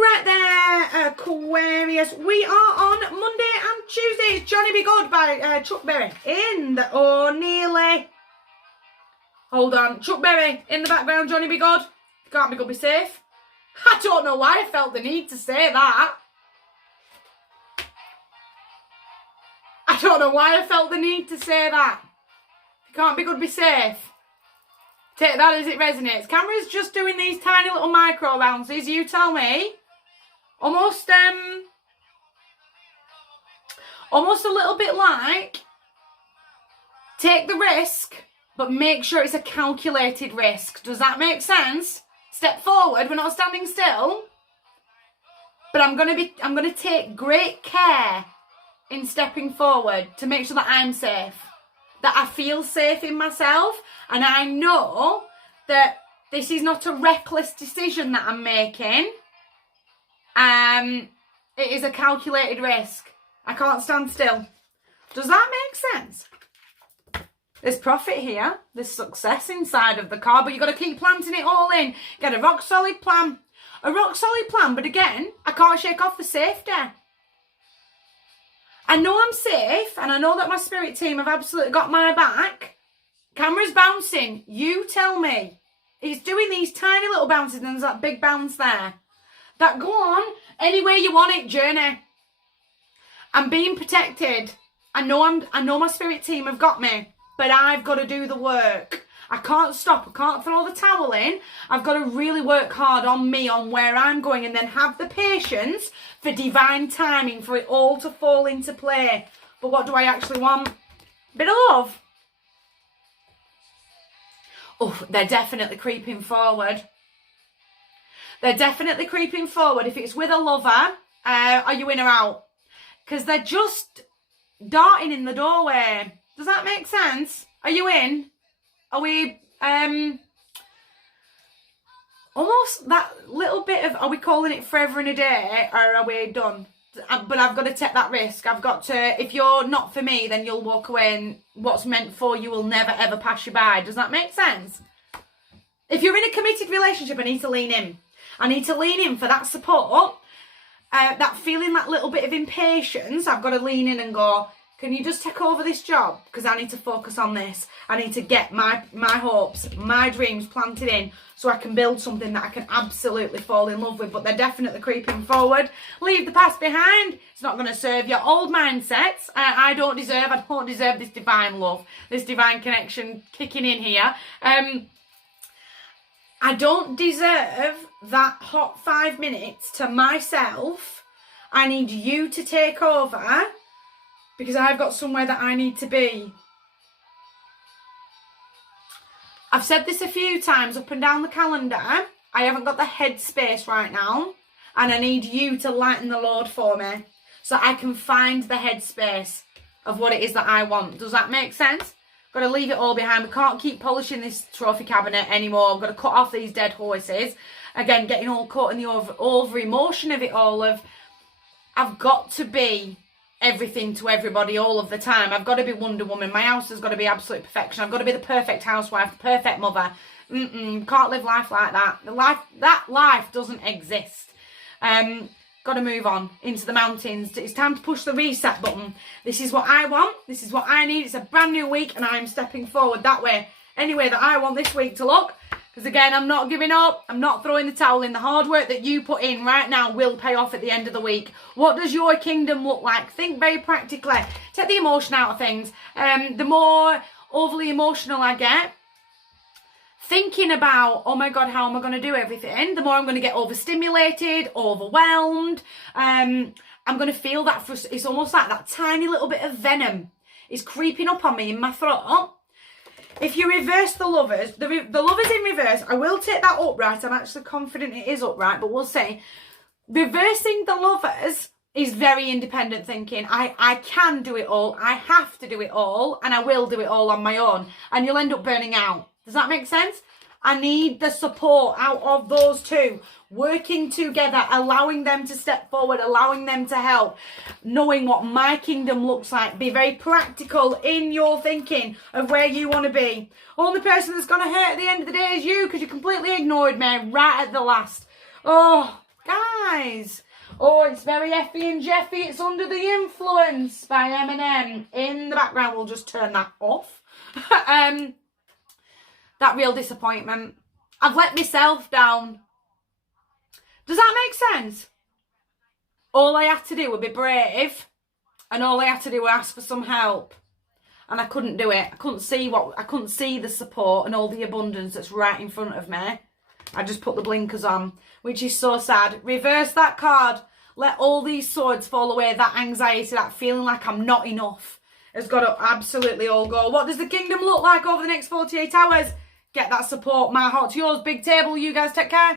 Right there, Aquarius. We are on Monday and Tuesday. It's Johnny Be Good by Chuck Berry. Nearly. Hold on. Chuck Berry in the background, Johnny Be Good. Can't be good, be safe. I don't know why I felt the need to say that. I don't know why I felt the need to say that. Can't be good, be safe. Take that as it resonates. Camera's just doing these tiny little micro bounces. You tell me. Almost a little bit like take the risk, but make sure it's a calculated risk. Does that make sense? Step forward. We're not standing still, but I'm gonna take great care in stepping forward to make sure that I'm safe, that I feel safe in myself, and I know that this is not a reckless decision that I'm making. It is a calculated risk. I can't stand still. Does that make sense? There's profit here. There's success inside of the card, but you've got to keep planting it all in. Get a rock solid plan. A rock solid plan, but again, I can't shake off the safety. I know I'm safe, and I know that my spirit team have absolutely got my back. Camera's bouncing. You tell me. It's doing these tiny little bounces, and there's that big bounce there. That go on any way you want it, journey. I'm being protected. I know my spirit team have got me, but I've got to do the work. I can't stop. I can't throw the towel in. I've got to really work hard on me, on where I'm going, and then have the patience for divine timing for it all to fall into play. But what do I actually want? Bit of love. Oh, they're definitely creeping forward. They're definitely creeping forward. If it's with a lover, are you in or out? Because they're just darting in the doorway. Does that make sense? Are you in? Are we, almost that little bit of, are we calling it forever and a day, or are we done? But I've got to take that risk. I've got to, if you're not for me, then you'll walk away, and what's meant for you will never ever pass you by. Does that make sense? If you're in a committed relationship, I need to lean in. I need to lean in for that support, that feeling, that little bit of impatience. I've got to lean in and go, can you just take over this job? Because I need to focus on this. I need to get my hopes, my dreams planted in so I can build something that I can absolutely fall in love with. But they're definitely creeping forward. Leave the past behind. It's not going to serve your old mindsets. I don't deserve this divine love, this divine connection kicking in here. I don't deserve that hot 5 minutes to myself. I need you to take over because I've got somewhere that I need to be. I've said this a few times up and down the calendar. I haven't got the headspace right now, and I need you to lighten the load for me so I can find the headspace of what it is that I want. Does that make sense? Got to leave it all behind. We can't keep polishing this trophy cabinet anymore. I've got to cut off these dead horses. Again, getting all caught in the over emotion of it all. I've got to be everything to everybody all of the time. I've got to be Wonder Woman. My house has got to be absolute perfection. I've got to be the perfect housewife, the perfect mother. Can't live life like that. That life doesn't exist. Got to move on into the mountains. It's time to push the reset button. This is what I want. This is what I need. It's a brand new week, and I'm stepping forward that way. Any way that I want this week to look. Because again, I'm not giving up. I'm not throwing the towel in. The hard work that you put in right now will pay off at the end of the week. What does your kingdom look like? Think very practically. Take the emotion out of things. The more overly emotional I get, thinking about, oh my God, how am I going to do everything? The more I'm going to get overstimulated, overwhelmed. I'm going to feel that, it's almost like that tiny little bit of venom is creeping up on me in my throat. If you reverse the lovers, the lovers in reverse, I will take that upright. I'm actually confident it is upright, but we'll see. Reversing the lovers is very independent thinking. I can do it all. I have to do it all, and I will do it all on my own. And you'll end up burning out. Does that make sense? I need the support out of those two, working together, allowing them to step forward, allowing them to help, knowing what my kingdom looks like. Be very practical in your thinking of where you want to be. Only person that's going to hurt at the end of the day is you, because you completely ignored me right at the last. Oh, guys. Oh, it's very Effie and Jeffy. It's Under the Influence by Eminem. In the background, we'll just turn that off. That real disappointment. I've let myself down. Does that make sense? All I had to do was be brave, and all I had to do was ask for some help. And I couldn't do it. I couldn't see the support and all the abundance that's right in front of me. I just put the blinkers on, which is so sad. Reverse that card. Let all these swords fall away. That anxiety, that feeling like I'm not enough has got to absolutely all go. What does the kingdom look like over the next 48 hours? Get that support. My heart to yours. Big table. You guys take care.